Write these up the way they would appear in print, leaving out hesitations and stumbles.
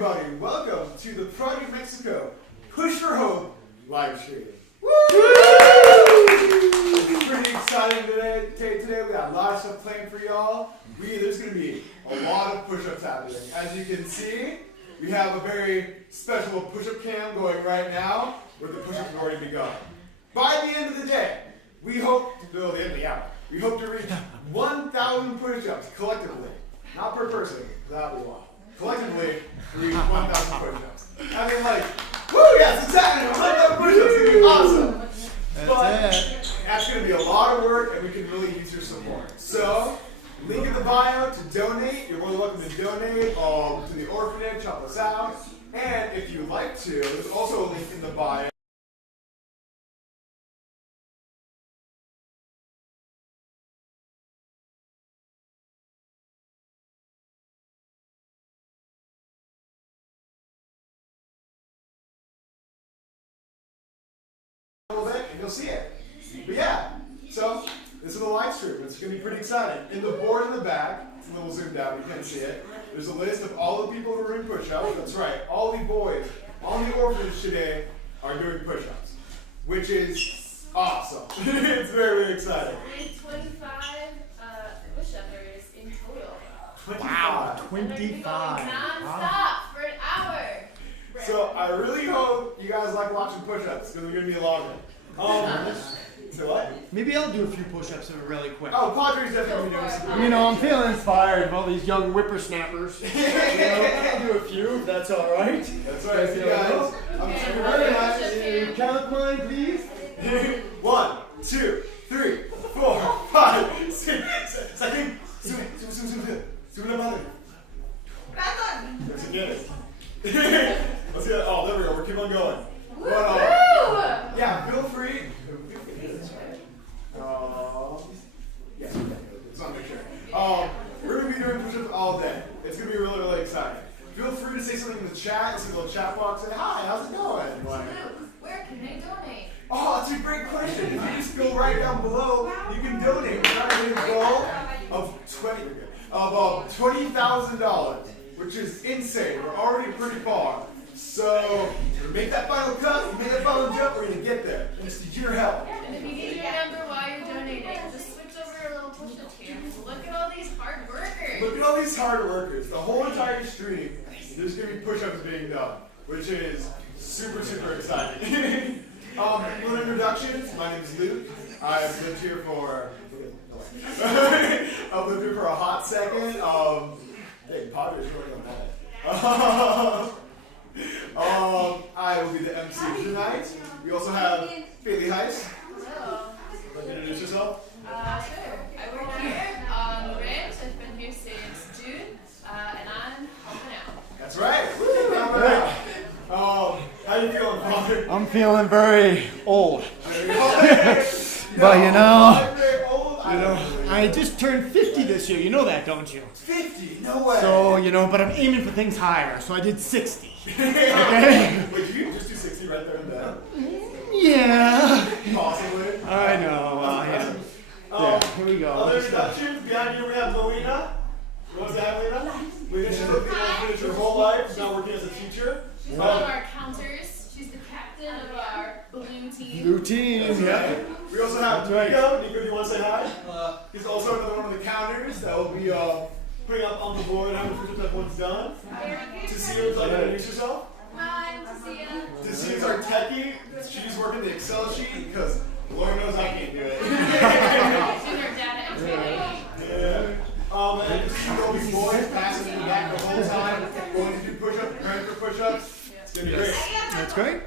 everybody, welcome to the Project Mexico Push for Hope live stream. Woo! It's pretty exciting today. We got a lot of stuff planned for y'all. There's going to be a lot of push-ups happening. As you can see, we have a very special push-up cam going right now, where the push-ups have already begun. By the end of the day, we hope to build the end of the hour. We hope to reach 1,000 push-ups collectively, not per person. That we want. Collectively, reach 1,000 push-ups. I mean, like, woo, yes, exactly. 1,000 push-ups is going to be awesome. That's going to be a lot of work, and we can really use your support. So, link in the bio to donate. You're more than welcome to donate to the orphanage, help us out. And if you'd like to, there's also a link in the bio. A little bit and you'll see it. But yeah, so this is the live stream. It's going to be pretty exciting. In the board in the back, it's a little zoomed out, you can't see it. There's a list of all the people who are doing push-ups. That's right, all the boys on the orphanage today are doing push-ups, which is awesome. It's very, very exciting. 25 push-uppers in total. 25. Wow, 25. Non-stop for an hour. So I really hope you guys like watching push-ups because we're going to be a lot of it. So what? Maybe I'll do a few push-ups really quick. Oh, Padre's definitely doing some. You know, I'm feeling inspired by all these young whippersnappers. You know, I'll do a few if that's all right. That's right, you guys. I'm sure you're very nice. Count mine, please. 1, 2, 3, 4, 5, 6, 7. Zoom it up. Let's get it. Let's get it. Oh, there we go. We're keep on going. Yeah, feel free. Yes, just want to make sure. We're going to be doing push-ups all day. It's going to be really, really exciting. Feel free to say something in the chat. See the little chat box. Say, hi, how's it going? Where can they donate? Oh, that's a great question. If you just go right down below, you can donate. We're trying to hit a goal of $20,000, which is insane. We're already pretty far. So, make that final cut, make that final jump, we're going to get there. It's your help. And if you need to remember why you're donating, just switch over a little push-up here. Look at all these hard workers. Look at all these hard workers. The whole entire stream, there's going to be push-ups being done, which is super, super exciting. Little introductions. My name is Luke. I've lived here for a hot second. Hey, Padre's running on that. I will be the MC tonight. We also have Bailey Heiss. Hello. Would you introduce yourself? Sure. I work here on the ranch. I've been here since June, and I'm helping out. That's right. How you feeling, Father? I'm feeling very old. But I just turned 50 this year. You know that, don't you? 50? No way. So, but I'm aiming for things higher. So I did 60. Okay. Wait, you just do 60 right there and then? Yeah. Possibly. I know. Yeah, here we go. Other introductions. Behind you we have Melina. What's that, Melina? Melina, she's looking to finish her whole life. She's now working as a teacher. She's one of our counters. She's the captain of our blue team. Blue team, yeah. We also have Nico. Nico, do you want to say hi? He's also another one of the counters that will be putting up on the board how many push-ups everyone's done. Tasia, would you like to introduce yourself? Hi, I'm Tasia. Tasia's our techie. She's working the Excel sheet because Lord knows I can't do it. She's our data entry lady. Yeah. And this is all these boys passing in the back the whole time, going to do push-ups, preparing for push-ups. It's going to be great. That's great.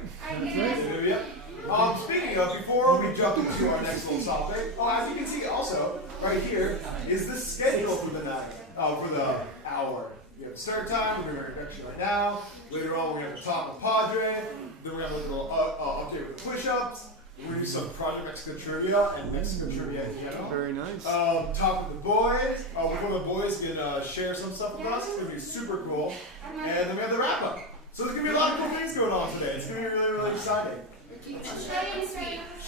Speaking of, before we jump into our next little topic, as you can see also, right here, is the schedule for the night, for the hour. We have start time, we're going to introduction right now. Later on, we're going to have to talk with Padre. Then we're going to have a little update with the push-ups. We're going to do some Project Mexico trivia and Mexico trivia at the end. Very nice. Talk with the boys. Before the boys can share some stuff with us. It's going to be super cool. And then we have the wrap-up. So there's going to be a lot of cool things going on today. It's going to be really, really exciting.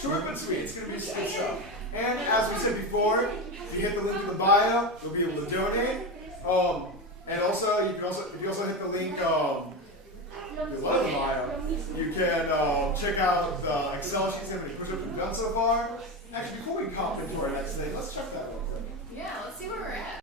Short but sweet. It's going to be sweet stuff. And as we said before, if you hit the link in the bio, you'll be able to donate. And also, if you also hit the link We'll check out the Excel sheets, how many push-ups we've done so far. Actually, before we hop into our next thing, let's check that real quick. Yeah, let's see where we're at.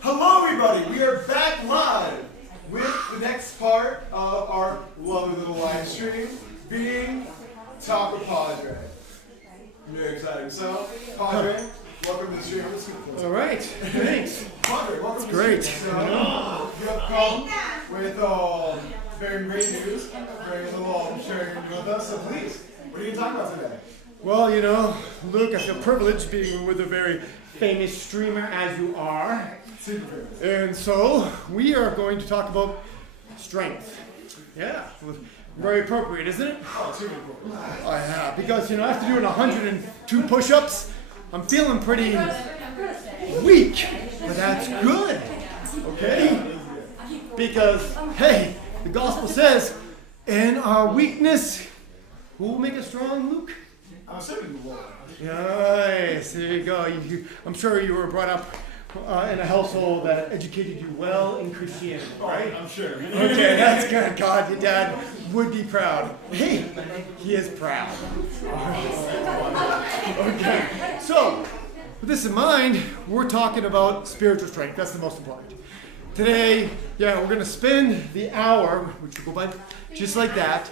Hello everybody, we are back live with the next part of our lovely little live stream being Taco Padre. Very exciting. So, Padre, welcome to the stream. Let's get All right, thanks. Padre, welcome to Great. the stream. So, you have come with very great news, very little sharing with us. So please, what are you going to talk about today? Well, you know, Luke, I feel privileged being with a very famous streamer as you are. Super famous. And so, we are going to talk about strength. Yeah, very appropriate, isn't it? Oh, super cool. Yeah, because, you know, after doing 102 push-ups, I'm feeling pretty weak. But that's good, okay? Because, hey, the gospel says, in our weakness, who will make us strong, Luke? I'm assuming you will. Nice, there you go. I'm sure you were brought up in a household that educated you well in Christianity, right? I'm sure. Okay, that's good. God, your dad would be proud. Hey, he is proud. Okay, so with this in mind, we're talking about spiritual strength. That's the most important. Today, yeah, we're going to spend the hour, which will go by just like that,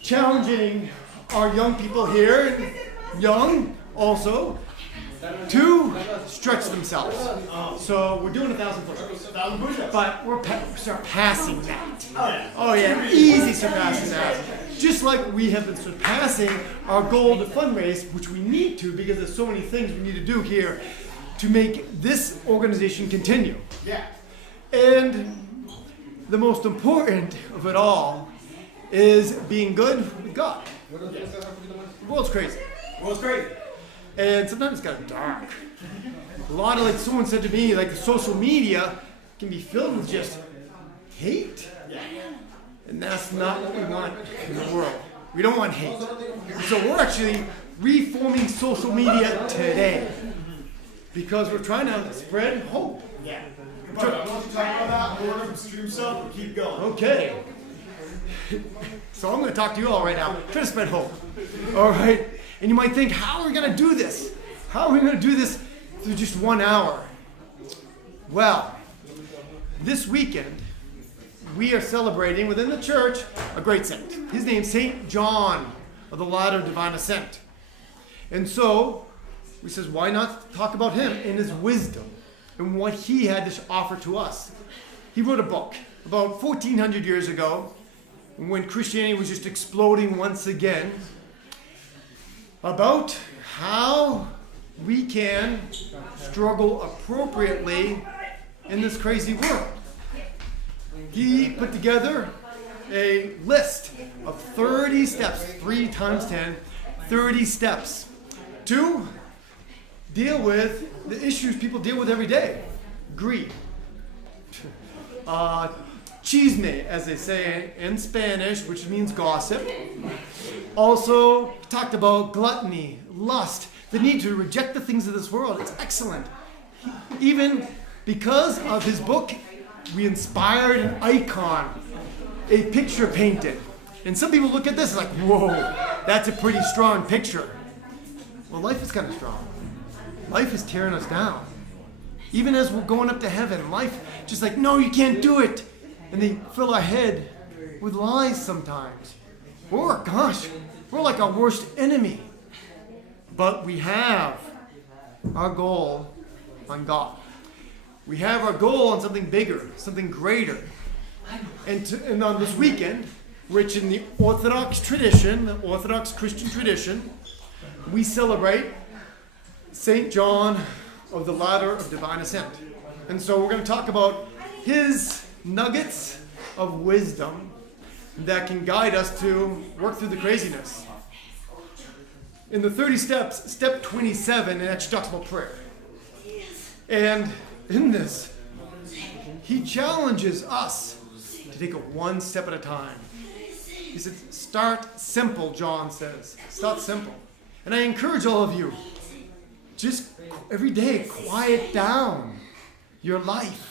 challenging our young people here, young also, to stretch themselves. So we're doing 1,000 push-ups, but we're surpassing that. Oh yeah, easy surpassing that. Just like we have been surpassing our goal to fundraise, which we need to because there's so many things we need to do here to make this organization continue. Yeah. And the most important of it all is being good with God. The world's crazy. Well, it's great. And sometimes it's kind of dark. A lot of, like someone said to me, like social media can be filled with just hate. And that's not what we want in the world. We don't want hate. So we're actually reforming social media today because we're trying to spread hope. Yeah. But I want to talk about that. We're going to stream stuff and keep going. Okay. So I'm going to talk to you all right now. Try to spread hope. All right? And you might think, how are we going to do this? How are we going to do this through just 1 hour? Well, this weekend, we are celebrating within the church a great saint. His name's St. John of the Ladder of Divine Ascent. And so, we says, why not talk about him and his wisdom and what he had to offer to us? He wrote a book about 1400 years ago, when Christianity was just exploding once again, about how we can struggle appropriately in this crazy world. He put together a list of 30 steps, 3 times 10, 30 steps to deal with the issues people deal with every day. Greed. Chisme, as they say in Spanish, which means gossip. Also talked about gluttony, lust, the need to reject the things of this world. It's excellent. Even because of his book, we inspired an icon, a picture painted. And some people look at this and like, whoa, that's a pretty strong picture. Well, life is kind of strong. Life is tearing us down. Even as we're going up to heaven, life just like, no, you can't do it. And they fill our head with lies sometimes. Or, gosh, we're like our worst enemy. But we have our goal on God. We have our goal on something bigger, something greater. And on this weekend, which in the Orthodox tradition, the Orthodox Christian tradition, we celebrate St. John of the Ladder of Divine Ascent. And so we're going to talk about his nuggets of wisdom that can guide us to work through the craziness. In the 30 steps, step 27, and that talks about prayer. And in this, he challenges us to take it one step at a time. He said, start simple, John says. Start simple. And I encourage all of you, just every day, quiet down your life.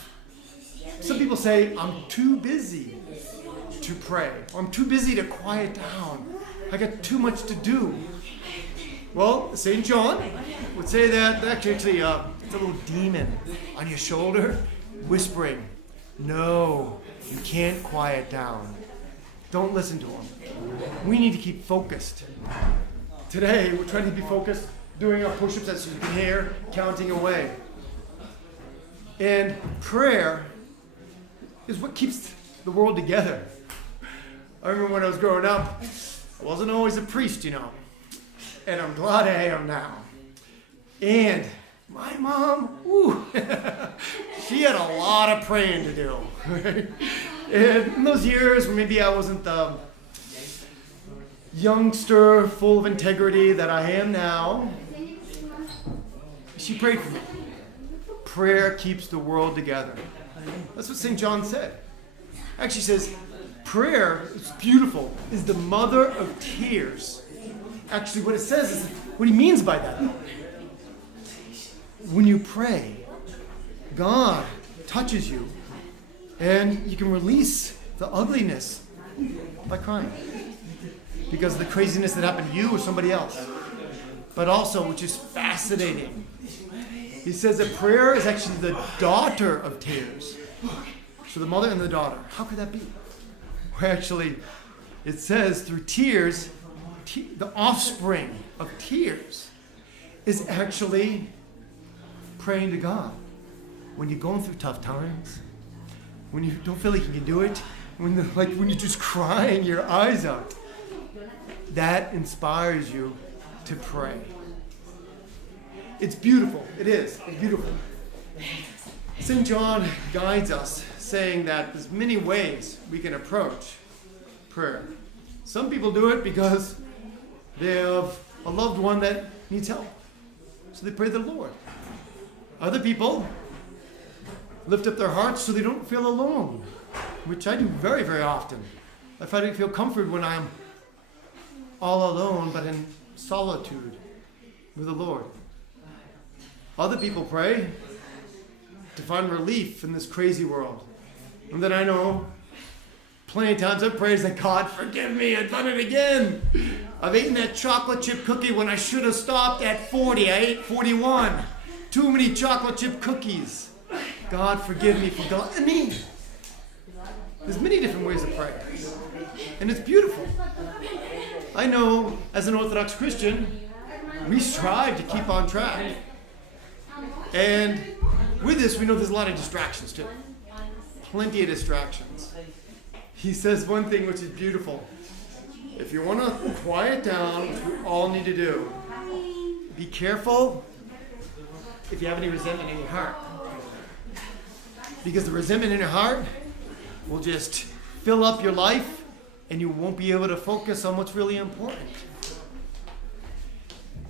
Some people say, I'm too busy to pray. Or I'm too busy to quiet down. I got too much to do. Well, St. John would say that actually it's a little demon on your shoulder whispering, no, you can't quiet down. Don't listen to him. We need to keep focused. Today, we're trying to be focused, doing our push-ups, as you can hear, counting away. And prayer is what keeps the world together. I remember when I was growing up, I wasn't always a priest, you know. And I'm glad I am now. And my mom, she had a lot of praying to do. And in those years when maybe I wasn't the youngster full of integrity that I am now, she prayed for me. Prayer keeps the world together. That's what St. John said. Actually says, prayer, it's beautiful, is the mother of tears. Actually, what it says is, what he means by that. When you pray, God touches you, and you can release the ugliness by crying. Because of the craziness that happened to you or somebody else. But also, which is fascinating, he says that prayer is actually the daughter of tears. So the mother and the daughter. How could that be? Well, actually, it says through tears, the offspring of tears is actually praying to God. When you're going through tough times, when you don't feel like you can do it, when you're just crying your eyes out, that inspires you to pray. It's beautiful. It is. It's beautiful. St. John guides us, saying that there's many ways we can approach prayer. Some people do it because they have a loved one that needs help. So they pray to the Lord. Other people lift up their hearts so they don't feel alone, which I do very, very often. I find I feel comfort when I'm all alone, but in solitude with the Lord. Other people pray to find relief in this crazy world. And then I know Plenty of times I've prayed like, God, forgive me, I've done it again. I've eaten that chocolate chip cookie when I should have stopped at 40. I ate 41. Too many chocolate chip cookies. God, forgive me for gluttony. There's many different ways of praying. And it's beautiful. I know, as an Orthodox Christian, we strive to keep on track. And with this, we know there's a lot of distractions too. Plenty of distractions. He says one thing which is beautiful. If you want to quiet down, which we all need to do, be careful if you have any resentment in your heart. Because the resentment in your heart will just fill up your life and you won't be able to focus on what's really important.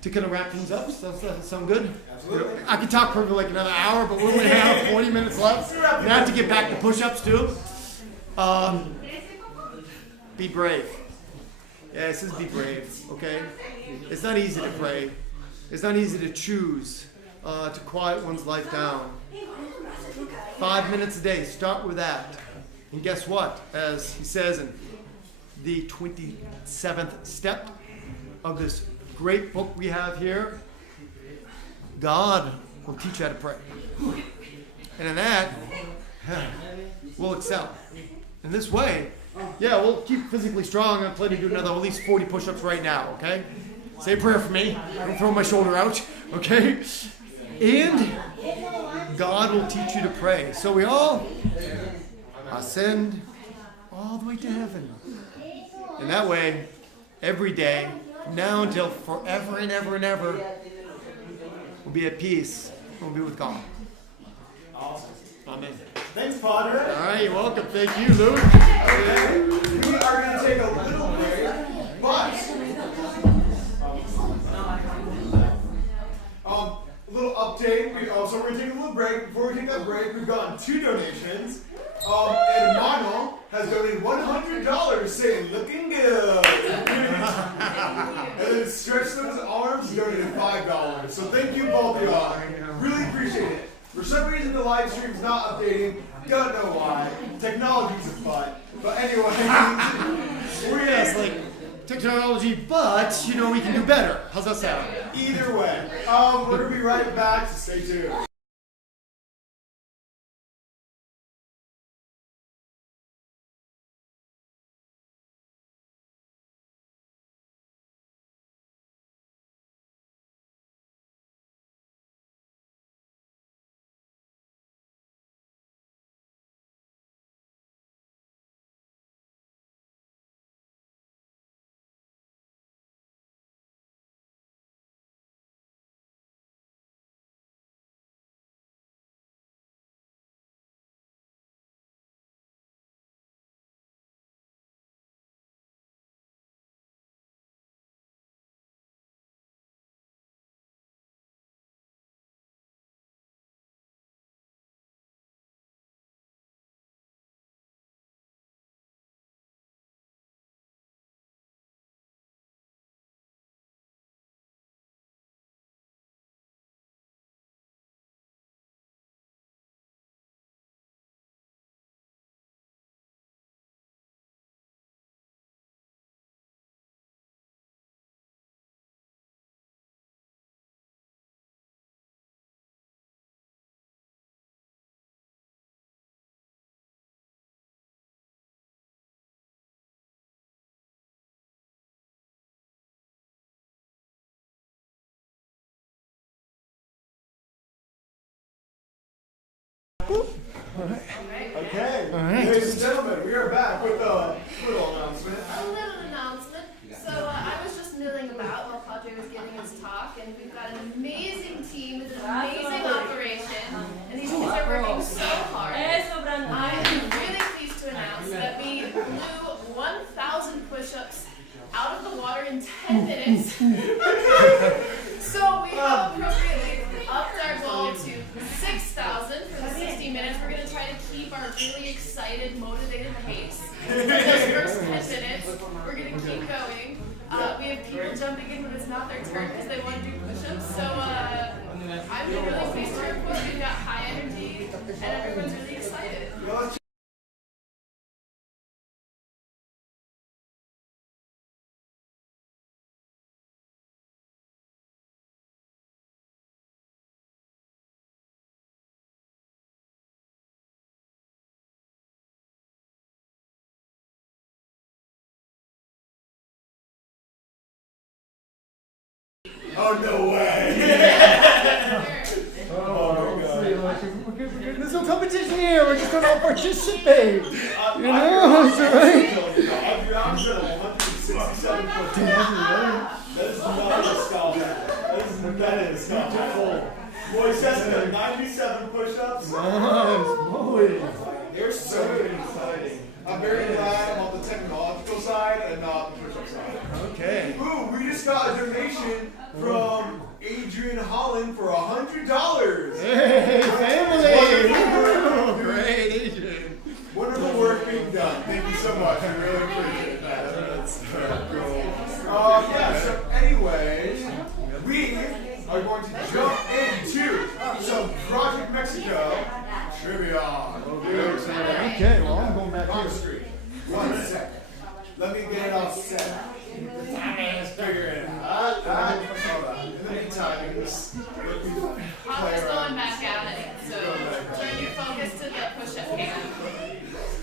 To kind of wrap things up, does that sound good? Absolutely. I could talk for like another hour, but we only have 40 minutes left. And I have to get back to push-ups too. Be brave. Yeah, it says be brave, okay? It's not easy to pray. It's not easy to choose to quiet one's life down. 5 minutes a day, start with that. And guess what? As he says in the 27th step of this great book we have here, God will teach you how to pray. And in that, we'll excel. In this way, yeah, we'll keep physically strong. I'm planning to do another at least 40 push-ups right now, okay? Say a prayer for me. I'm throwing my shoulder out, okay? And God will teach you to pray. So we all ascend all the way to heaven. And that way, every day, from now until forever and ever and ever, we'll be at peace. We'll be with God. Awesome. Amen. Thanks, Padre. All right, you're welcome. Thank you, Luke. Okay. We are going to take a little break, but a little update. So we're going to take a little break. Before we take that break, we've gotten 2 donations. And Mano has donated $100, saying, looking good. And then Stretch Those Arms donated $5. So thank you both of y'all. Really appreciate it. For some reason, the live stream's not updating. Don't know why. Technology's a butt. But anyway, Yes, like technology, but you know we can do better. How's that sound? either way, we're going to be right back, so stay tuned. Okay, All right. ladies and gentlemen, we are back with a little announcement. A little announcement. So I was just milling about while Padre was giving his talk, and we've got an amazing team with an amazing operation, and these kids are working so hard. I am really pleased to announce that we blew 1,000 push-ups out of the water in 10 minutes. So we have appropriately upped our goal to 6,000 for the 60 minutes. We're going to try to keep our really excited, motivated pace. For those first 10 minutes, we're going to keep going. We have people jumping in when it's not their turn because they want to do push-ups. So I'm really pleased to report we've got high energy and everyone's really excited. Oh, no way. There's no competition here. We're just going to participate. You know, that's all right. I'm good at 167 push-ups. That is not a scholar. That is beautiful. Boy, Cessna, 97 push-ups. Nice, boy. They're so exciting. I'm very glad I'm on the technological side and not the push-up side. Okay. Ooh, we just got a donation from Adrian Holland for $100. Hey, family. Wonderful. Great, Adrian. Wonderful work being done. Thank you so much. I really appreciate that. That's cool. Yeah, so anyways, we are going to jump into some Project Mexico trivia. Okay, well, I'm going back On here. the street. 1 second. Let me get it all set. Let's figure it out. In the meantime, you can just play Papa's around. going back at it. So turn your focus to the push-up cam.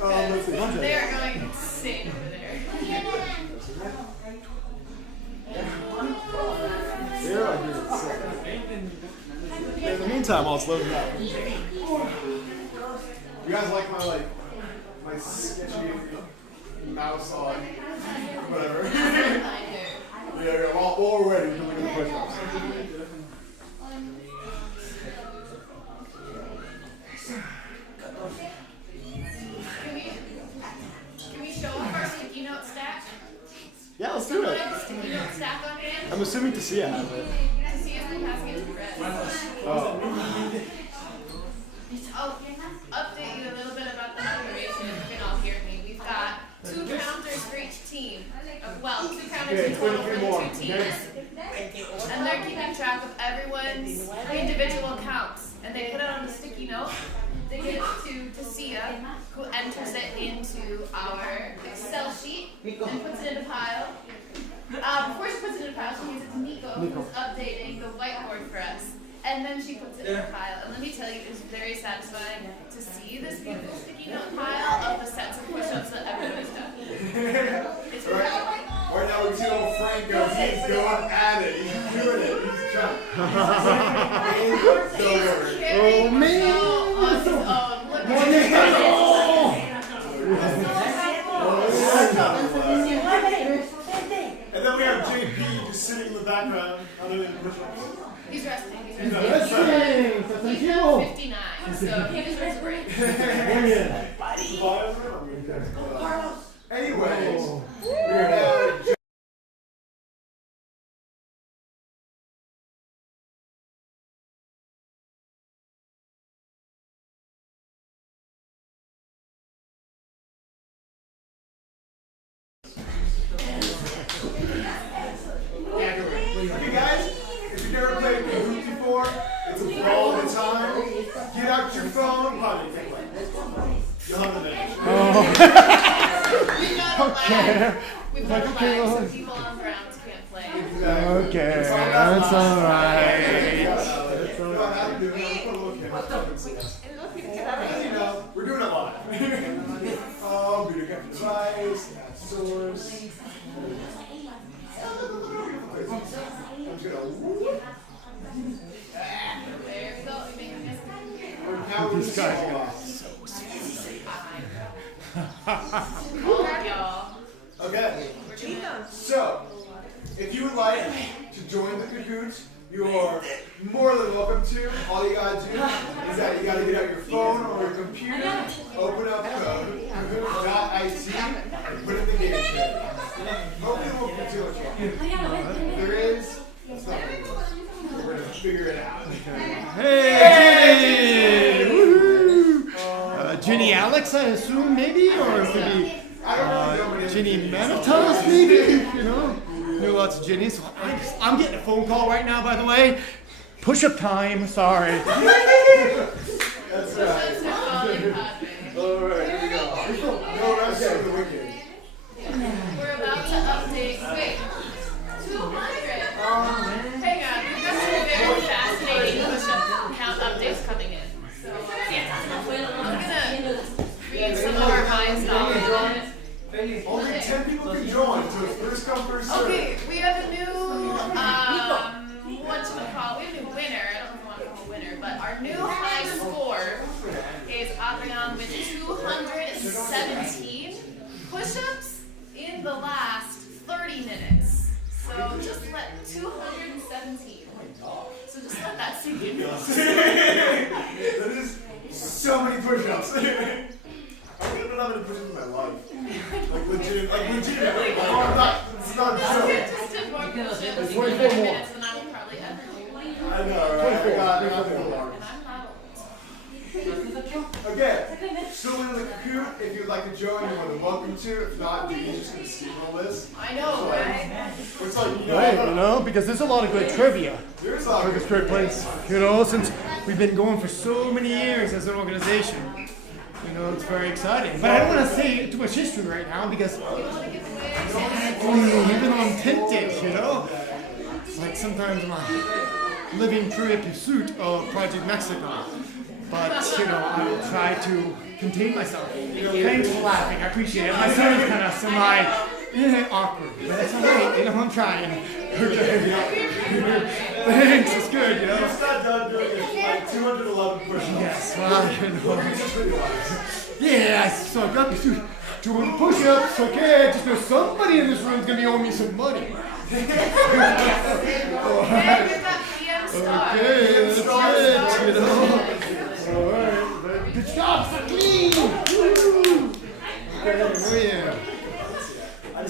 Let's see, one They are going insane over there. Here, I do it. In the meantime, I'll slow down. You guys like my sketchy mouse on whatever? Yeah, while we're waiting, we can look at the push-ups. Can we show off our sticky note stack? Yeah, let's do Someone it. have a sticky note stack on hand? I'm assuming to see it has it. To see if we're passing it to Brett. Oh. I'll update you a little bit about the motivation if you can all hear me. We've got 2 counters for each team. Well, 2 counters in total for the 2 teams. And they're keeping track of everyone's individual counts. And they put it on the sticky note. They give it to Sia, who enters it into our Excel sheet and puts it in a pile. Before she puts it in a pile, she gives it to Nico, who's updating the whiteboard for us. And then she puts it in a pile. And let me tell you, it was very satisfying to see this beautiful sticky note pile of the sets of push-ups that everybody's done. It's really Right now we see little Franco. He's going at it. He's doing it. He's trying. Oh, man. And then we have JP just sitting in the background. Other than push-ups. He's resting. He's Resting. resting. Thank He's you. now 59, so he deserves a break. Anyways, we're now. Okay, guys, if you've never played Kahoot before, it's a brawl of the time. Get out your phone. You'll have the name. We've got a lag. We've got a lag, so people on grounds can't play. Okay, that's all right. You know, we're doing it live. Video capture device, source. I'm just gonna whoop. There we go. We make this. Now we're These guys just- All of y'all. Okay. So, if you would like to join the Kahoots, you are more than welcome to. All you gotta do is that you gotta get out your phone or your computer, open up code, kahoot.it, and put in the game code. Hopefully it won't be too much fun. If there is, it's not really close. We're gonna figure it out. Hey, Ginny! Woohoo! Ginny Alex, I assume, maybe? Or it could be I don't really know many Ginny names. Manitas, maybe? You know? Knew lots of Ginnies. So I'm getting a phone call right now, by the way. Push-up time, sorry. That's right. Push-ups are falling, Padre. Alright, here we go. No rest for the wicked. We're about to update. Wait. 200. Hang on. We've got some very fascinating push-up count updates coming in. So, I'm gonna read some of our highest knowledge. Only 10 people can join, so it's first come, first serve. Okay, we have a new our new high score is Adrian with 217 push-ups in the last 30 minutes. So just let 217. So just let that sink in. That is so many push-ups. I've never done many push-ups in my life. Like legit. It's not a joke. Just did more push-ups in 30 minutes than I will probably ever do. I know, right? I got the alarm. And I'm not Okay, still in the Kahoot. If you'd like to join, you're more than welcome to. If not, Dee's just going to steamroll this. I know, right? It's like, Right, because there's a lot of good trivia there's a lot for of this great place. Since we've been going for so many years as an organization, it's very exciting. But I don't want to say too much history right now because even I'm tempted, It's like sometimes I'm living through a pursuit of Project Mexico. But, I will try to contain myself. Thanks for laughing. I appreciate it. My son is kind of semi-awkward. But that's all right. I'm trying. Thanks. It's good, It's not done doing it. Like 211 push-ups. Yes, well, Yeah, so I got these 200 push-ups. Okay, just know somebody in this room is going to be owing me some money. Yeah, you're that PM star. Okay, that's good, Alright, good job, clean! Woo! Okay, oh yeah.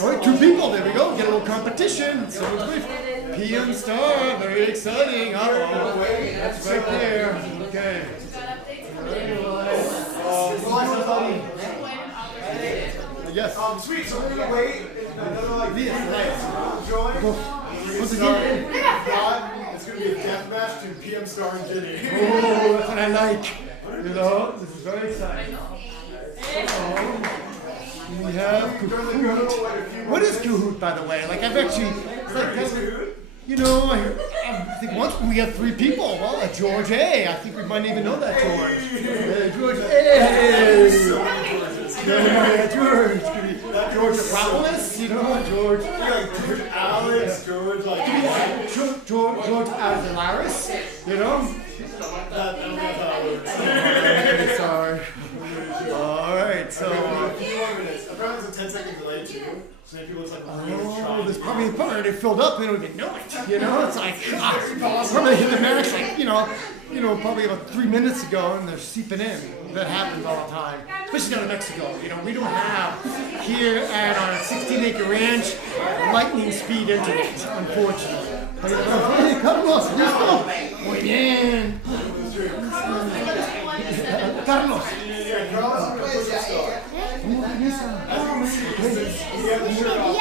Alright, 2 people, there we go, get a little competition. So PM star, very exciting. Uh-oh, that's right there. Okay. Yes. Sweet, so we're gonna wait. Another like join. It's gonna be a death match between PM Star and Jenny. Oh, that's what I like. This is very exciting. We have Kahoot. What is Kahoot, by the way? Like I've actually, it's like I think once we had 3 people. Well, George A. I think we might even know that George. George A. Yeah, George. George Acropolis, George. George Alex, George George Azalaris, Okay, sorry. Alright, so. A few more minutes. Apparently it's a 10-second delay too. So maybe people like, this probably already filled up, they don't even know it. It's like, probably hit the max, probably about 3 minutes ago, and they're seeping in. That happens all the time, especially down in Mexico. We don't have here at our 16-acre ranch lightning speed internet, unfortunately. Hey, Carlos, listo? Muy bien. Carlos. Yeah, Carlos is going to push us off. As you can see, we have the shirt off.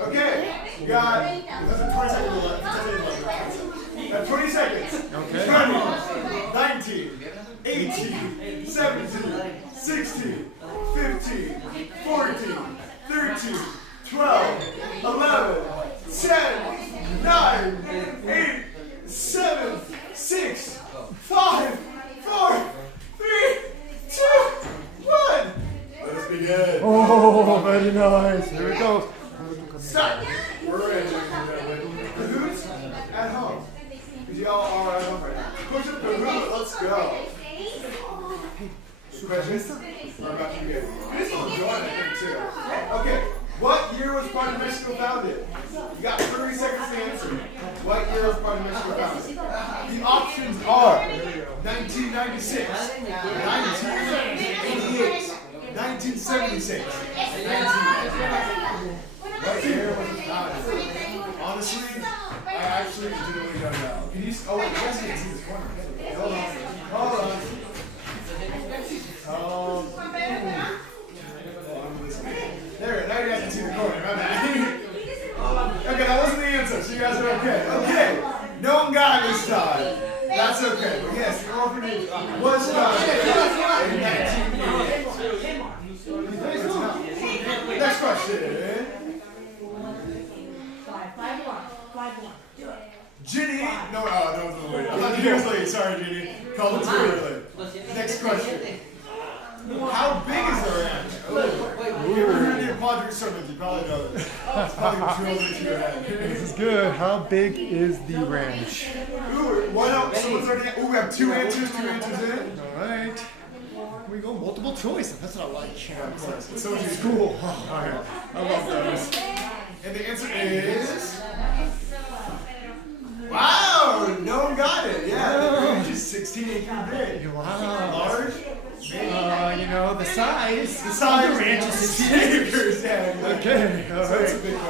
Okay, we got 20 seconds left. 20 seconds. Okay. 20, 19, 18, 17, 16, 15, 14, 13, 12, 11, 10, 9, 8, 7, 6, 5, 4, 3, 2, 1. Let us begin. Oh, very nice. Here it goes. Start. We're in. Who's at home? Because y'all are at home right now. Push up Kahoot. Let's go. Questions? Are about to begin. You just want to join, I think, too. Okay. What year was Project Mexico founded? You got 30 seconds to answer. What year was Project Mexico founded? The options are 1996, 1988, 1976, 1998. What year was it founded? Honestly, I actually legitimately don't know. Can you? Oh wait, you guys can't see this corner. Hold on. There, now you guys can see the corner. My bad. Okay, that wasn't the answer, so you guys are okay. Okay, no one got it this time. That's okay. But yes, the orphanage was founded in 1988. Next question. Ginny, no, I'm not the late. Sorry, Ginny. Called it too early. Next question. How big is the ranch? If you ever heard the Padre sermons, you probably know this. It's probably drilled into your head. This is good. How big is the ranch? Ooh, what else? So what's our name? Ooh, we have two answers in. All right. Here we go. Multiple choice. That's what I like. It's so easy. Cool. I love those. And the answer is... Wow! No one got it. Yeah, the ranch is 16 acres big. Wow. Large? You know, the size. The size of the ranch is 16 acres. Yeah. Okay. All So it's a right. big one,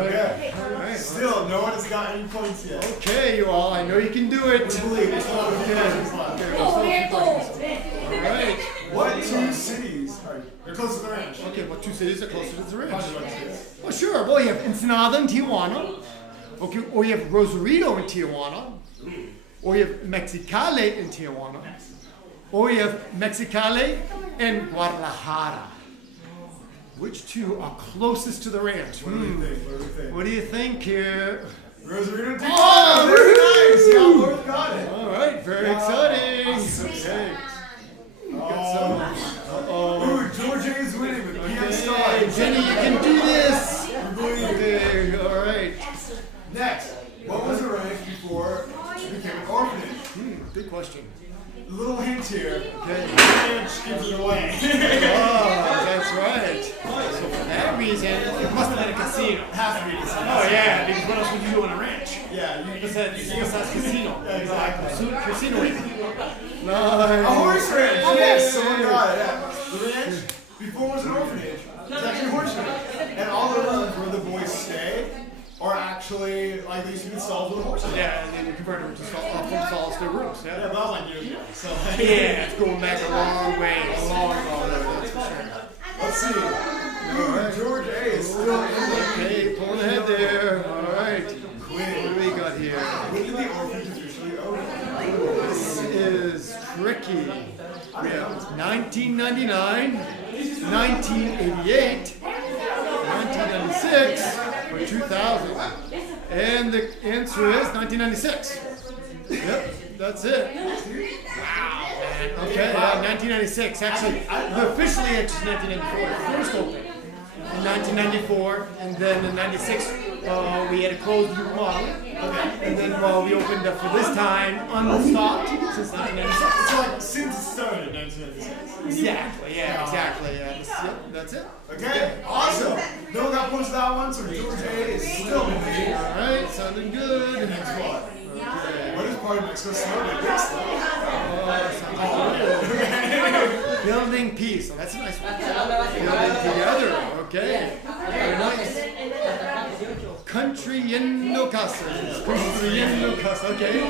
right? Okay. All right. Still, no one has got any points yet. Okay, you all. I know you can do it. I believe it's not a few questions left. Okay, we'll still have a few questions. All right. What two cities are close to the ranch? Okay, what two cities are closer to the ranch? Probably one city. Well, sure. Well, you have Ensenada and Tijuana. Okay, or you have Rosarito in Tijuana. Or you have Mexicali in Tijuana. Or you have Mexicali and Guadalajara. Which two are closest to the ranch? What do you think? What do you think? What do you think here? Rosarito, Tijuana. Oh, Very nice. Y'all woo! both got it. All right, very exciting. Okay. Ooh, George A is winning with PM Star. Okay, Jenny, you can do this. Okay, all right. Next, what was the ranch before it became an orphanage? Good question. A little hint here. Okay. The ranch gives it away. Oh, that's right. So for that reason, it must have been a casino. Has to be the same. Oh yeah, because what else would you do on a ranch? Yeah, you Besides casino. Yeah, exactly. Casino. A Nice. horse ranch. Yes, someone got it. Yeah. The ranch before it was an orphanage. It's actually a horse ranch. And all the rooms where the boys stay are actually like they used to be stalls with horses. Yeah, and then you convert them to from stalls to rooms. Yeah, Yeah. but that was like years ago. So Yeah, it's going back a long way. A long way. That's for sure. let's see. Ooh, George A is still in the Okay, pulling ahead there. All right. Quinn. What do we got here? When did the orphanage officially open? This is tricky. I don't know. 1999, 1988, 1996, or 2000. And the answer is 1996. Yep, that's it. Wow, man. Okay, 1996. Actually, officially it's 1994. It first opened in 1994, and then in 96 we had a closed loop model. And then we opened up for this time unstopped since 1996. It's like since it started in 1996. Exactly, yeah, exactly. Yeah, that's it. Okay, awesome. No one got points for that one, so George A is still in the lead. All right, sounding good. Next one. Okay. What is part of Mexico City? Next Sounds good. Building peace. So that's a nice one. Building together. Okay. Very nice. Construyendo casas. Construyendo casas. Okay.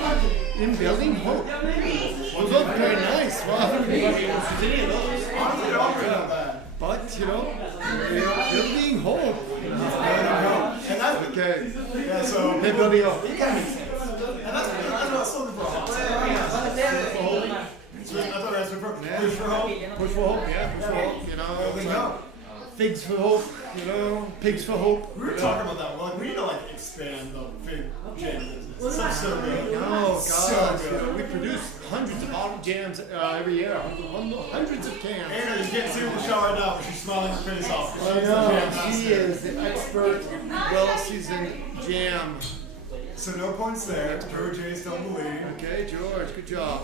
In building hope. Those look very nice. Wow. I haven't been able to see any of those. Honestly, they're all pretty not bad. But, you know, building hope. And that's Okay. yeah, so They're building hope. and that's what something for hope. That's what that's for. Push for hope. Push for hope, yeah, push for hope, you know. Building hope. Figs for hope, you know, pigs for hope. We were talking about that. Well, like, we need to like expand the big jam business. It's so good. Oh, So God. good. We produce hundreds of bottle jams every year. Hundreds of cans. Anna, you can't see what the show right now, but she's smiling her face off. I know, she is the expert, well-seasoned jam. So no points there. George A still in the lead. Okay, George, good job.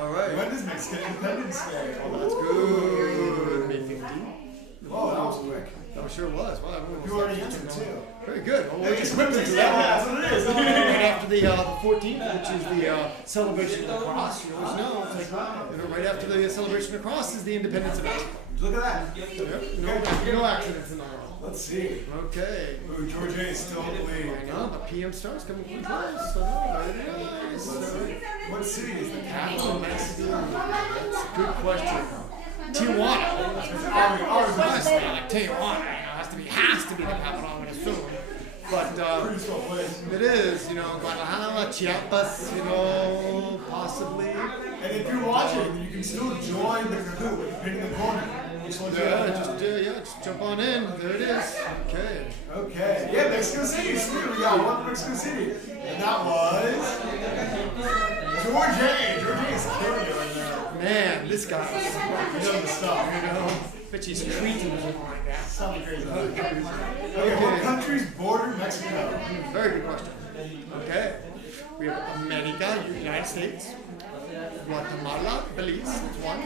All right. When is Mexican Independence Day? Oh, that's good. May 15th. Oh, that was quick. That sure was. Wow, everyone You was already like, answered too. very good. Well, we're It's just quick into to that one. that's what it is. Right after the 14th, which is the celebration of the cross, you always know. It's like, you know, right after the celebration of the cross is the independence of Mexico. Look at that. Yep. No accidents in the world. Let's see. Okay. Ooh, George A is still in the I lead. know, the PM star's coming pretty close. So, very nice. What city is the capital of Mexico? That's a good question. Tijuana. Ours Must be like Tijuana. You know, has to be the capital, I would assume. But pretty small place. it is, you know, Guadalajara, Chiapas, you know, possibly. And if you're watching, then you can still join the Kahoot with the pin in the corner. Which one's Just jump on in. There it is. Okay. Okay. Yeah, Mexico City. Sweet. We got one from Mexico City. And that was George A. George A is killing it right now. Man, this guy. He knows the stuff. You know, bet he's treating us like that. Something crazy. Okay, what countries border Mexico? Very good question. Okay. We have America, United States, Guatemala, Belize, that's one.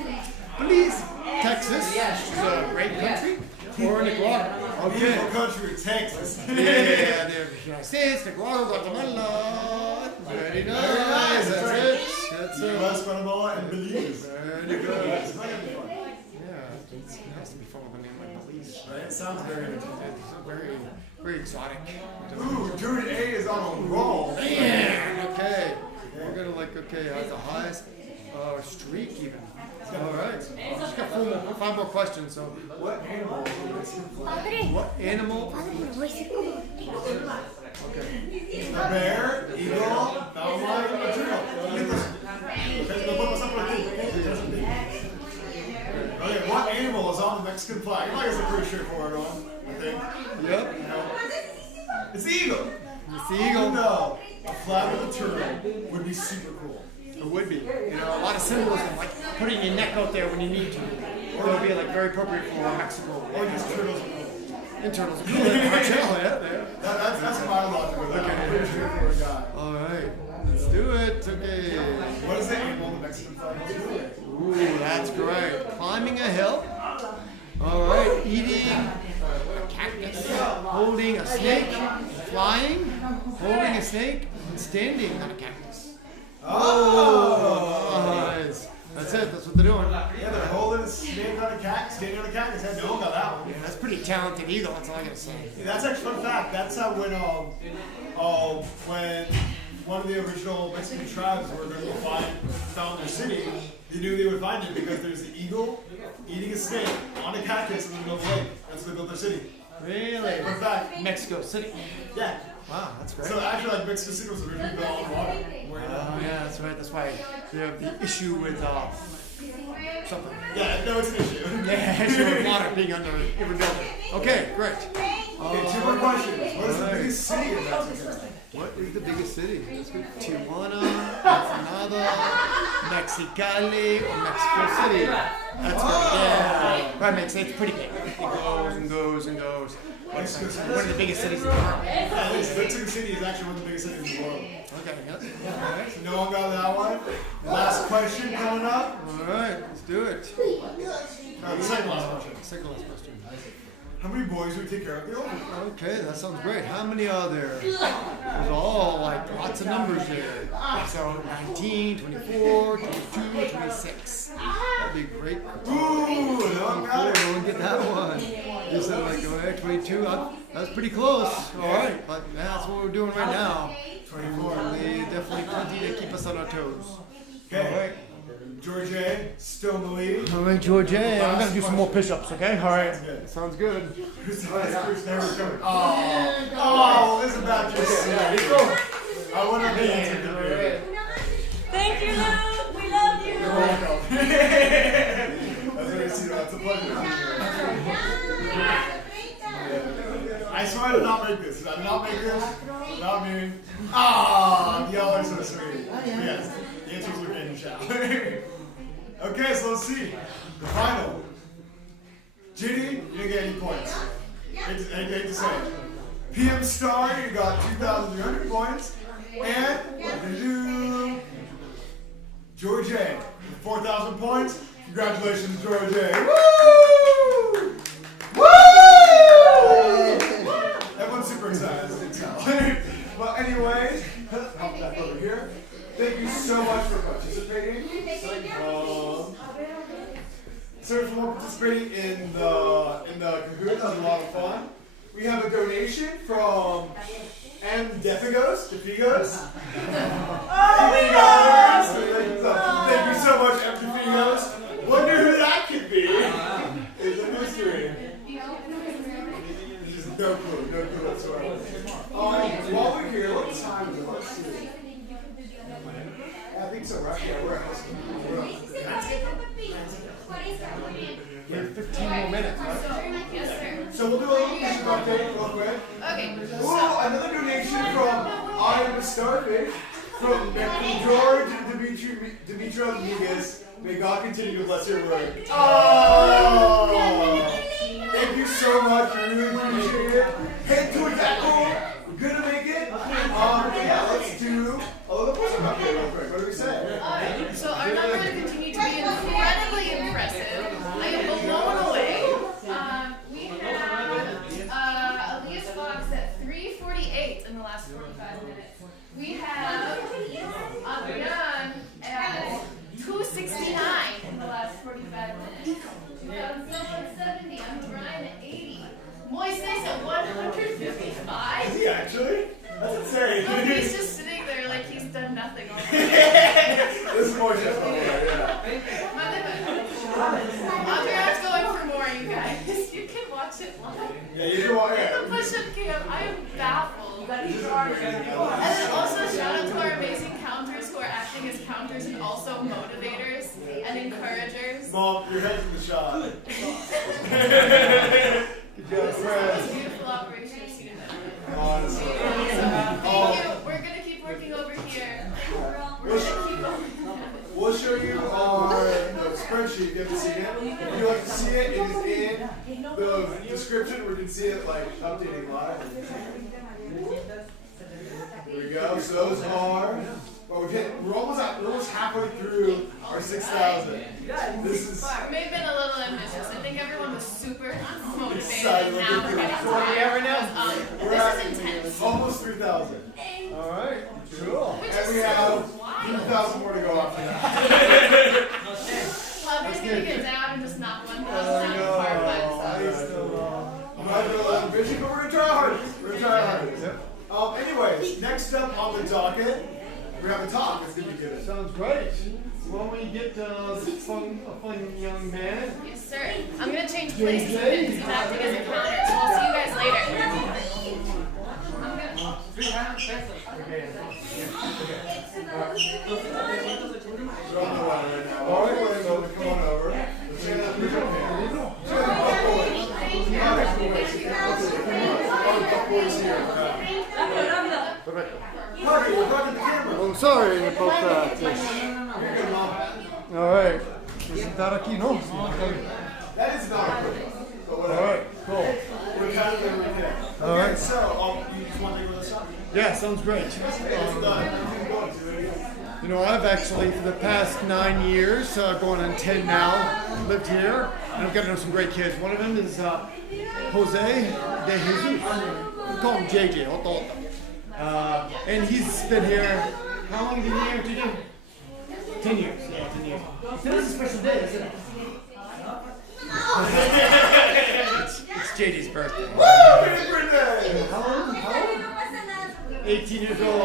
Belize, Texas, which is a great country, or Nicaragua. Okay. Beautiful country, Texas. Yeah, the United States, Nicaragua, Guatemala. Very nice. That's it. That's it. U.S., Guatemala, and Belize. Very good. Yeah, it's not gonna be fun. Yeah, it has to be fun with a name like Belize. Right? It sounds very interesting. It's very, very exotic. Ooh, George A is on a roll. Man, okay. We're gonna okay, that's the highest streak even. All right. Just got 5 more questions. So, What animal is a Mexican flag? what animal? A bear, eagle, mountain lion, or turtle? Get this. Okay, no podemos hacer por aquí, okay? Okay, what animal is on the Mexican flag? I guess it's a pretty straightforward one, I think. Yep. You know, it's the eagle. It's the eagle. No, a flag with a turtle would be super cool. It would be. You know, a lot of symbolism, like putting your neck out there when you need to. It would be like very appropriate for Mexico. Or just turtles are cool. And turtles are cool. Yeah. That's my logic with that. I'm a pretty straightforward guy. All right. Let's do it. Okay. What is the animal in the Mexican flag? Ooh, that's great. Climbing a hill. All right. Eating a cactus. Holding a snake. Flying. Holding a snake. And standing on a cactus. Oh! Nice. That's it. That's what they're doing. Yeah, they're holding a snake on a cactus, standing on a cactus. I no one got that one. Yeah, that's pretty talented eagle. That's all I gotta say. Yeah, that's actually a fun fact. That's how when one of the original Mexican tribes were going to found their city, they knew they would find it because there's the eagle eating a snake on a cactus in the middle of the lake. That's where they built their city. Really? Fun fact. Mexico City. Yeah. Wow, that's great. So actually, like Mexico City was originally built on water. Oh yeah, that's right. That's why they have the issue with something. Yeah, no, it's an issue. Yeah, issue with water being under every building. Okay, great. Okay, 2 more questions. What is the biggest city in Mexico? What is the biggest city? That's good. Tijuana, Ensenada, Mexicali, or Mexico City. That's good. Yeah, that makes sense. It's pretty big. It goes and goes and goes. Mexico City. One of the biggest cities in the world. Yeah, Mexico City is actually one of the biggest cities in the world. Okay, yep. All right. So no one got that one. Last question coming up. All right, let's do it. The second last question. Second last question. How many boys do we take care of the older? Okay, that sounds great. How many are there? There's all like lots of numbers there. So 19, 24, 22, 26. That'd be great. Ooh, no one got it. Don't get that one. You said like, oh, yeah, 22. That's pretty close. All right, but that's what we're doing right now. 24. Definitely plenty to keep us on our toes. Okay. All right. George A, still in the lead. All right, George. I'm gonna do some more push-ups. Okay. All right. Good. Sounds good. Who's coming? Oh, this is about just I want to be answered. Thank you, Luke. We love you. You're welcome. That's what I see. That's a pleasure. I swear I did not make this. I did not make this. Not me. Ah, y'all are so sweet. Yes, the answers are in the chat. Okay, so let's see. The final. Ginny, you didn't get any points. Hate to say it. PM Star, you got 2,300 points. And George A, 4,000 points. Congratulations, George A. Woo! Woo! Everyone's super excited, as you can tell. Well, anyways, hop back over here. Thank you so much for participating. So for participating in the Kahoot, that was a lot of fun. We have a donation from M. Defigos. Thank you so much, M. Defigos. Wonder who that could be. It's a mystery. No clue whatsoever. While we're here, what time is it? Let's see. I think so, right? Yeah, we're We have 15 more minutes, right? Yes, sir. So we'll do a little push-up update real quick. Okay. Ooh, another donation from I Am a Starfish from George to be Dimitri Rodriguez. May God continue to bless your work. Oh! Thank you so much. I really appreciate it. Head to a tackle. We're gonna make it. Yeah, let's do a little push-up update real quick. What do we say? Alright, so our numbers continue to be incredibly impressive. I am blown away. We have Elias Fox at 3:48 in the last 45 minutes. We have Adrian at 2:69 in the last 45 minutes. We have Phil at 70. I'm Brian at 80. Moises at 155. Is he actually? That's insane. Oh, he's just sitting there like he's done nothing all day. This is more just one, yeah. Andrea's going for more, you guys. You can watch it live. Yeah, you do want The push-up camp, I am baffled. And then also shout out to our amazing counters who are acting as counters and also motivators and encouragers. Mom, your head's in the shot. Good job, This Fred. is a beautiful operation of seated memory. Honestly. Thank you. We're going to keep working over here. We're going to keep going. We'll show you our spreadsheet. You have to see it. If you like to see it, it is in the description where you can see it like updating live. There we go. So those are. Well, we're almost halfway through our 6,000. This is. We may have been a little ambitious. I think everyone was super motivated. Excited. Now we're getting tired. This is intense. Almost 3,000. All right. Cool. Which And is we so have wild. 2,000 more to go after that. Well, I'm gonna get down and just knock 1,000 out I of the park by know. itself. I'm not doing a lot of bitching, but we're gonna try hard. We're gonna try hard. Anyways, next up on the docket, we have a talk. It's gonna be good. Sounds great. Why don't we get this fun young man? Yes, sir. I'm gonna change places with him because he's acting as a counter. So we'll see you guys later. I'm gonna. We're on the line right now. All right, so come on over. Let's get that push-up here. Harvey, we're talking to the camera. Oh, sorry about that. You're good, Mom. All right. That aqui, no? That is not a push-up, but All whatever. right. Cool. We're kind of there right there. All Okay, right. so you just want to take with us up? Yeah, sounds great. It's done. Keep going to it. You know, I've actually, for the past 9 years, going on 10 now, lived here, and I've got to know some great kids. One of them is Jose de Jesus. We call him JJ, Ototo. And he's been here, how long have you been here, TJ? 10 years. Yeah, 10 years. Today's a special day, isn't it? It's JJ's birthday. Happy birthday! How old? 18 years old.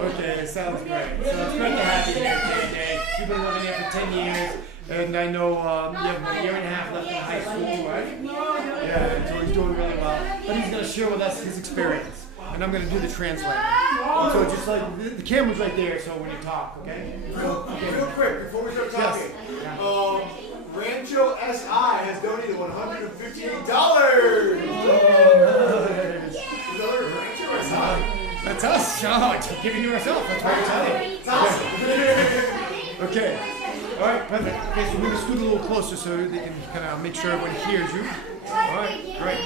Okay, sounds great. So it's great to have you here, JJ. You've been living here for 10 years, and I know you have about a year and a half left in high school, right? Yeah, so he's doing really well. But he's going to share with us his experience, and I'm going to do the translating. So just like, the camera's right there, so when you talk, okay? Real quick, before we start talking, Rancho SI has donated $158. That's us. Oh, it's giving you ourselves. That's very exciting. Okay. All right, perfect. Okay, so we're going to scoot a little closer so they can kind of make sure everyone hears you. All right, great.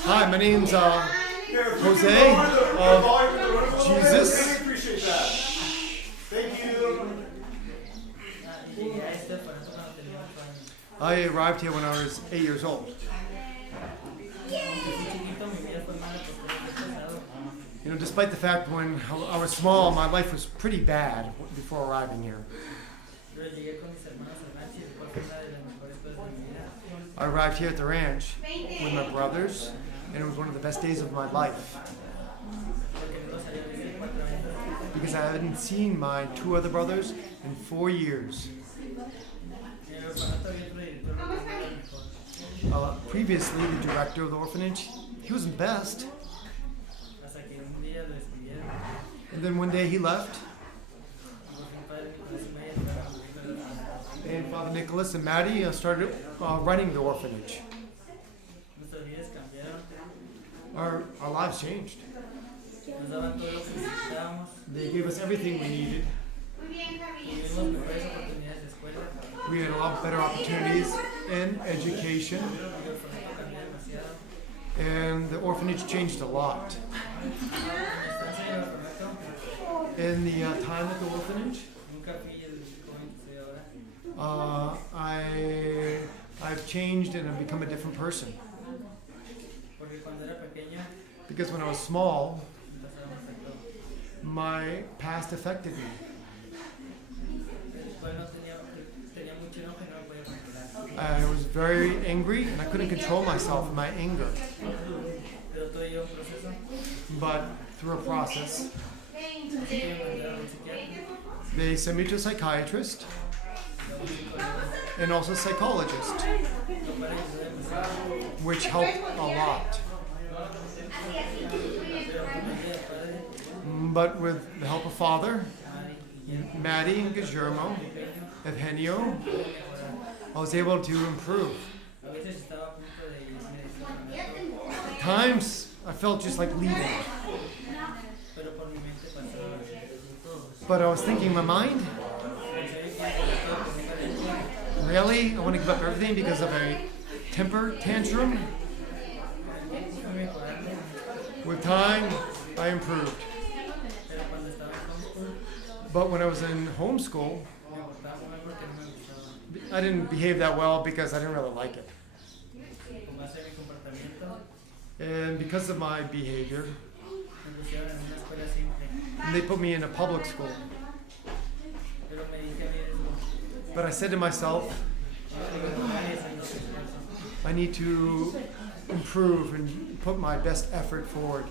Hi, my name's Jose of Jesus. Really appreciate that. Thank you. I arrived here when I was 8 years old. You know, despite the fact when I was small, my life was pretty bad before arriving here. I arrived here at the ranch with my brothers, and it was one of the best days of my life. Because I hadn't seen my 2 other brothers in 4 years. Previously, the director of the orphanage, he wasn't best. And then one day he left. And Father Nicholas and Maddie started running the orphanage. Our lives changed. nos daban todo lo que necesitábamos, They gave us everything we needed. tuvimos mejores oportunidades de escuela, We had a lot better opportunities in education, el orfanato cambió demasiado. and the orphanage changed a lot. Mi estancia en el orfanato, In the time at the orphanage, nunca fui el joven que soy ahora, I've changed and I've become a different person. porque cuando era pequeño Because when I was small, mi pasado me afectó. my past affected me. Después tenía mucho enojo y no me podía controlar. I was very angry and I couldn't control myself in my anger. Pero todo lleva un proceso, But through a process, así que me mandaron a un psiquiatra, they sent me to a psychiatrist luego un psicólogo, and also a psychologist, lo cual ayudó demasiado. which helped a lot. Pero con la ayuda de padre, But with the help of Father, Mari y Guillermo, Maddie, and Guillermo, Eugenio, pude mejorar. I was able to improve. A veces estaba a punto de irme de ese orfanato, At times, I felt just like leaving. pero por mi mente pasó But I was thinking in my mind, pensé que era todo por dejar de lugar. really? I want to give up everything because of a temper tantrum? Fui mejorando, With time, I improved. pero cuando estaba en homeschool But when I was in homeschool, me gustaba comer porque no me gustaba. I didn't behave that well because I didn't really like it. Con base en mi comportamiento, And because of my behavior, me pusieron en una escuela simple, they put me in a public school. pero me dije a mí mismo, But I said to myself, yo tengo que mejorar y hacer lo que esfuerzo I need to improve and put my best effort forward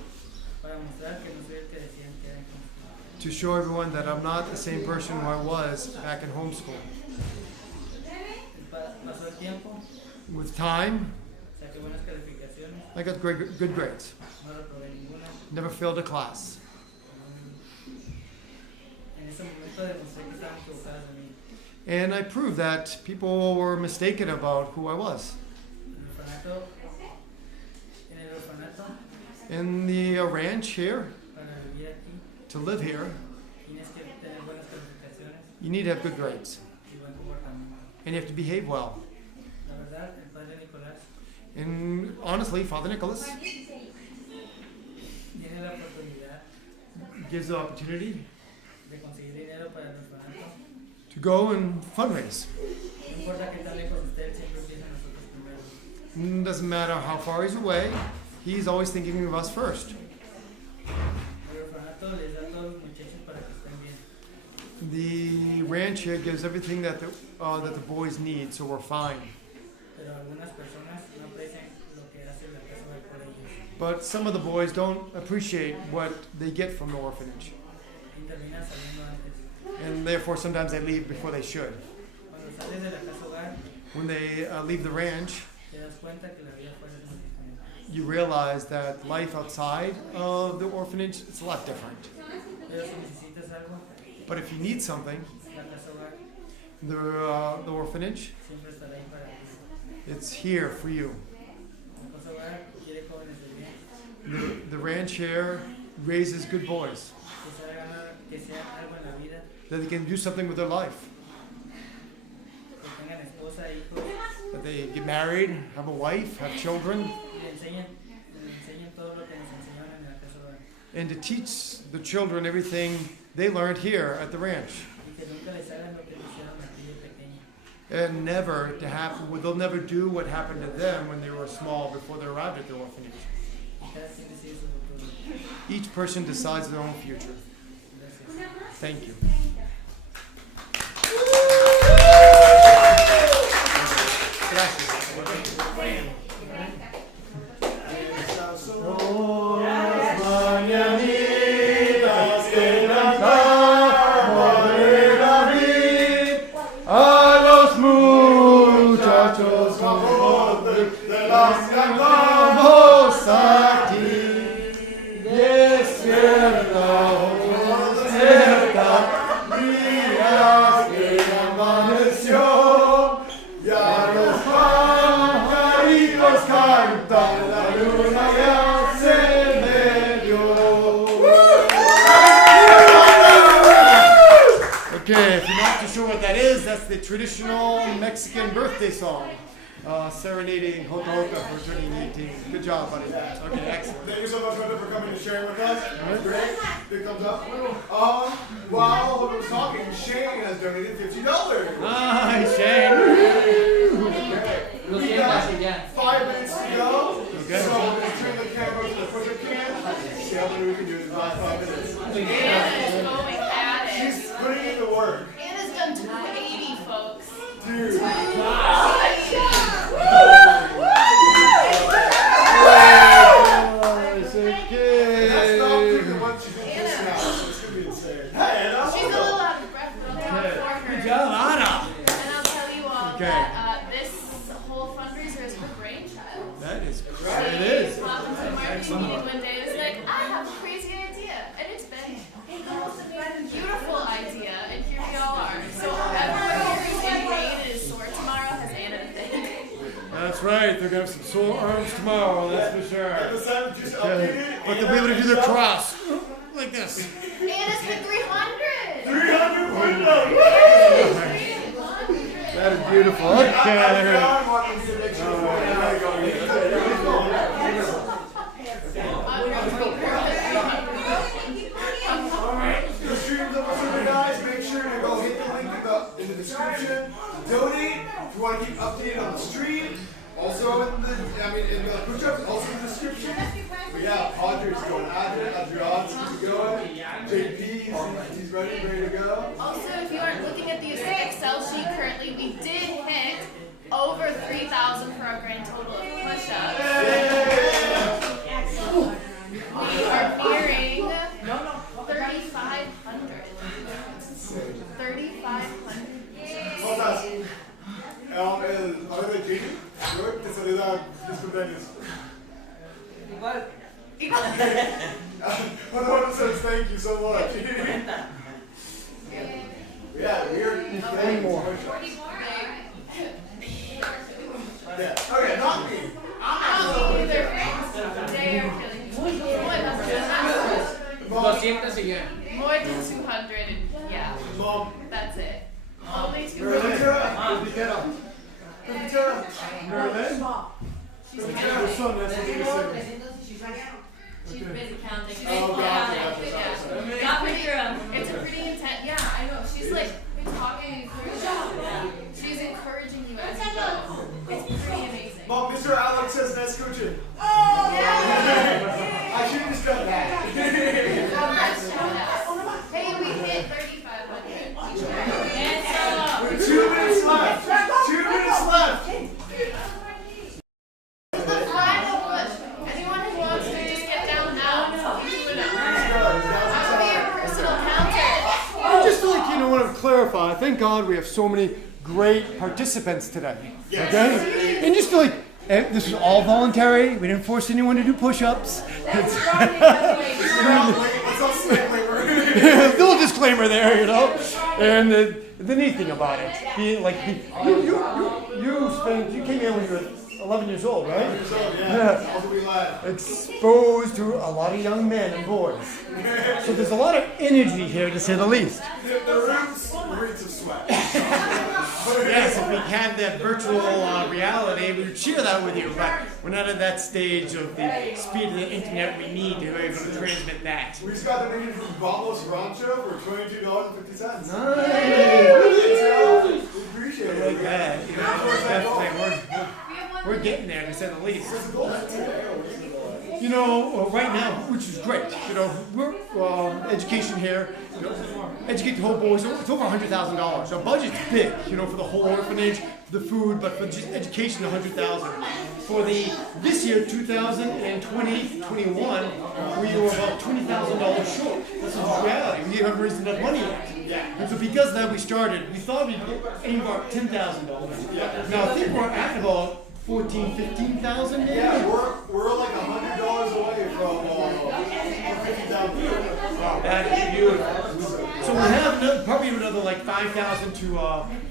para mostrar que no soy el que decían que era en homeschool. to show everyone that I'm not the same person who I was back in homeschool. Pasó el tiempo, With time, saqué buenas calificaciones, I got good grades. no reprobé ninguna. Never failed a class. En ese momento demostré que estaban equivocadas de mí. And I proved that people were mistaken about who I was. En el orfanato, In the ranch here, para vivir aquí, to live here, tienes que tener buenas calificaciones you need to have good grades. y buen comportamiento. And you have to behave well. La verdad, el padre Nicolás And honestly, Father Nicholas tiene la oportunidad gives the opportunity de conseguir dinero para el orfanato. to go and fundraise. No importa qué tan lejos esté, él siempre piensa en nosotros primero. Doesn't matter how far he's away, he's always thinking of us first. El orfanato les da a todos los muchachos para que estén bien. The ranch here gives everything that the boys need, so we're fine. Pero algunas personas no aprecian lo que hace la casa hogar por ellos But some of the boys don't appreciate what they get from the orphanage. y terminan saliendo antes. And therefore, sometimes they leave before they should. Cuando sales de la casa hogar, When they leave the ranch, te das cuenta que la vida afuera es muy diferente. you realize that life outside of the orphanage is a lot different. Pero si necesitas algo, But if you need something, la casa hogar the orphanage, siempre estará ahí para ti. it's here for you. La casa hogar quiere jóvenes de bien, The ranch here raises good boys, que sea algo en la vida, that they can do something with their life, que tengan esposa, hijos, that they get married, have a wife, have children, y le enseñen todo lo que nos enseñaron en la casa hogar. and to teach the children everything they learned here at the ranch. Y que nunca les hagan lo que les hicieron a ti de pequeño. And never to happen, they'll never do what happened to them when they were small before they arrived at the orphanage. Y cada quien decide su futuro. Each person decides their own future. Gracias. Thank you. Gracias. A los muchachos las cantamos aquí. Despierta, oh, despierta, Okay, if you're not too sure what that is, that's the traditional Mexican birthday song. Serenading Hota Hota for turning 18. Good job, buddy. Okay, excellent. Thank you so much, Hota, for coming and sharing with us. Great. Big thumbs up. While Hota was talking, Shane has donated $50. Nice, Shane. We got 5 minutes to go. Okay. So we're going to turn the camera to the push-up cam. See how many we can do in the last 5 minutes. Anna's going at it. She's putting in the work. Anna's done 280, folks. Dude. That's not pretty much she did just now, so it's going to be insane. Hey, Anna. She's a little out of breath, but I'll do it for her. Good job, Anna. And I'll tell you all that this whole fundraiser is her brainchild. That is She great. It is. popped into a marketing meeting one day and was like, I have a crazy idea. And it's been a beautiful idea. And here we all are. So everyone who's in pain and is sore tomorrow has Anna to thank. That's right. They're going to have some sore arms tomorrow, that's for sure. Just Okay. But they'll be able to do their cross. Like this. Anna's hit 300. 300 windows. That is beautiful. Okay. The stream's almost over, guys. Make sure to go hit the link in the description. Donate if you want to keep updated on the stream. Also in the push-ups, also in the description. But yeah, Audrey's going at it. Adrian's keep going. JP, he's ready to go. Also, if you aren't looking at the Excel sheet currently, we did hit over 3,000 for our grand total of push-ups. We are nearing 3,500. 3,500. ¿Cómo estás? Ahora de Jimmy, yo te saluda mis cumpleaños. Igual. Hola says thank you so much. Yeah, we're One more. 40 more. Yeah. Okay, not me. They are killing me. Mom, 200 y ya. More than 200 and yeah, Mom, that's it. Only 200. Merlin. She's busy counting. She's Oh, God. yeah. Got me through. It's a pretty intense. Yeah, I know. She's like been talking and encouraging. She's encouraging you as you go. It's pretty amazing. Mom, Mr. Alex says nice coaching. Yeah. I should have just done that. Hey, we hit 3,500. And 2 minutes left. 2 minutes left. the final push. Anyone who wants to just get down now, you do it. I'll be a personal counter. Just to want to clarify, thank God we have so many great participants today. Yes. Okay? And just to this was all voluntary. We didn't force anyone to do push-ups. Let's all disclaimer. Little disclaimer there, And the neat thing about it, being you came in when you were 11 years old, right? Exposed to a lot of young men and boys. So there's a lot of energy here, to say the least. The roots of sweat. Yes, if we had that virtual reality, we would share that with you, but we're not at that stage of the speed of the internet we need to be able to transmit that. We just got the menu from Vamos Rancho for $22.50. Nice! We appreciate it. Like that. Definitely, we're getting there, to say the least. Right now, which is great. We're education here. Educate the whole boys. It's over $100,000. Our budget's big, for the whole orphanage, the food, but for just education, $100,000. For this year, 2020-21, we were about $20,000 short. This is reality. We haven't raised enough money yet. And so because of that, we thought we'd aim for $10,000. Now I think we're at about 14, 15,000 maybe? Yeah, we're like $100 away from 50,000. Wow, that is beautiful. So we have probably another like 5,000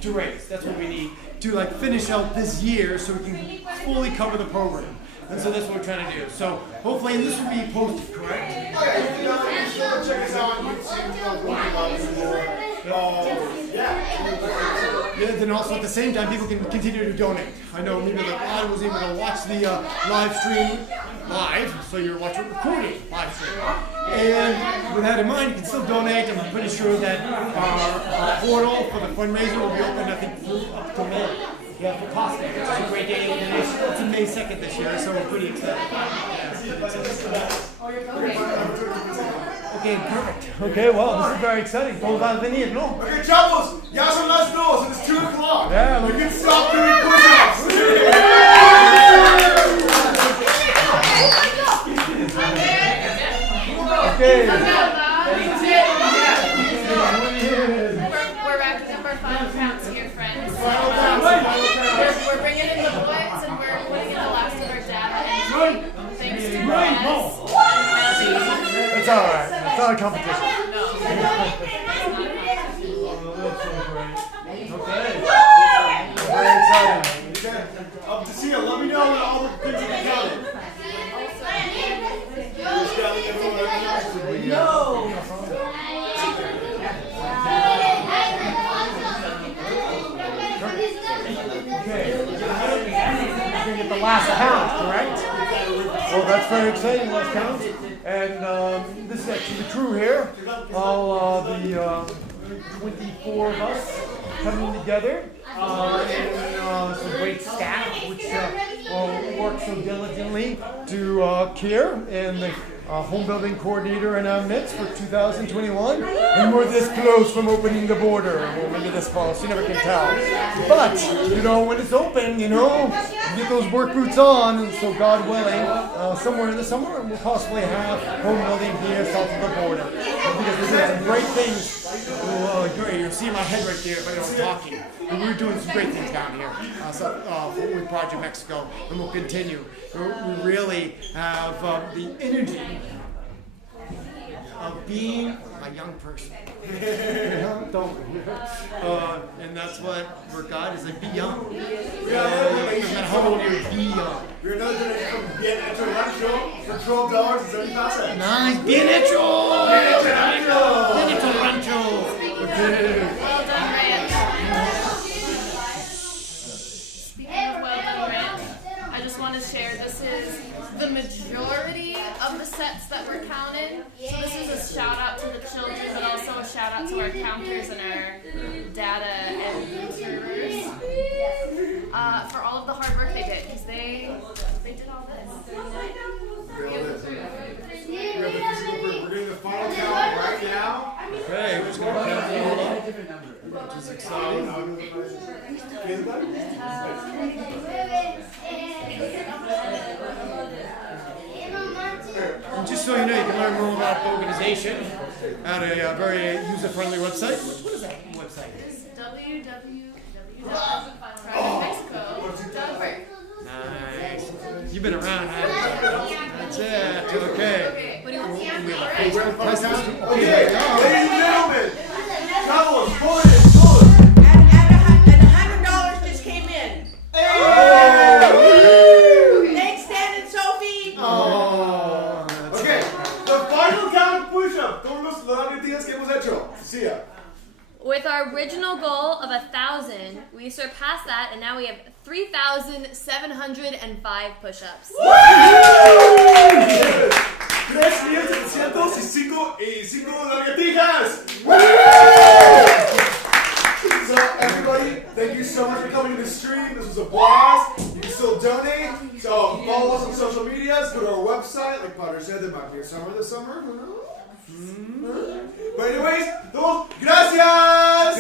to raise. That's what we need to finish out this year so we can fully cover the program. And so that's what we're trying to do. So hopefully, and this will be posted, correct? Okay, check us out on YouTube. Yeah, then also at the same time, people can continue to donate. I know maybe the I was able to watch the live stream live, so you're watching recording live stream. And with that in mind, you can still donate. I'm pretty sure that our portal for the fundraiser will be open, I think, up to May. Yeah, for Tosca, which is a great day. It's May 2nd this year, so we're pretty excited. Okay, perfect. Okay, well, this is very exciting. Todos van a venir, ¿no? Okay, chavos, ya son las 2 and it's 2 o'clock. Yeah, we can stop doing push-ups. Okay. We're wrapping up our final counts here, friends. Final counts. We're bringing in the boys and we're putting in the last of our data entry. Thanks to Brad. It's alright. It's not a competition. Okay. Very exciting. Okay. Tia, let me know when all the things are counted. Get the last count, correct? Well, that's very exciting, last count. And this is actually the crew here. All the 24 of us coming together. And some great staff, which work so diligently to care, and the home building coordinator in our midst for 2021. And we're this close from opening the border. Well, maybe this close, you never can tell. But, you know, when it's open, you know, you get those work boots on, and so God willing, somewhere in the summer, we'll possibly have home building here south of the border. Because we're doing some great things. You'll see my head right there if I don't talking. And we're doing some great things down here with Project Mexico, and we'll continue. We really have the energy of being a young person. And that's what where God is like, be young. No matter how old you are, be young. We're another donation from Bien Hecho Rancho for $12.70. Nice, Bien Hecho! Bien Hecho Rancho! Well done, Ranch. Speaking of well done, Ranch, I just want to share this is the majority of the sets that were counted. So this is a shout out to the children, but also a shout out to our counters and our data and servers for all of the hard work they did, because they did all this. We're doing the final count right now. Okay, we're just going to count the all up. Which is exciting. And just so you know, you can learn more about the organization at a very user-friendly website. What is that website? It's www.projectmexico.org. Nice. You've been around, haven't you? That's it. Okay. What do you want? Okay, ladies and gentlemen, Carlos, pull it. And $100 just came in. Thanks, Stan and Sophie. Okay, the final count push-up. Todos los días que hemos hecho. See ya. With our original goal of 1,000, we surpassed that, and now we have 3,705 push-ups. 3,705 lagartijas. So everybody, thank you so much for coming to the stream. This was a blast. You can still donate. So follow us on social medias. Go to our website. Like Potter said, there might be a summer this summer. Who knows? But anyways, gracias.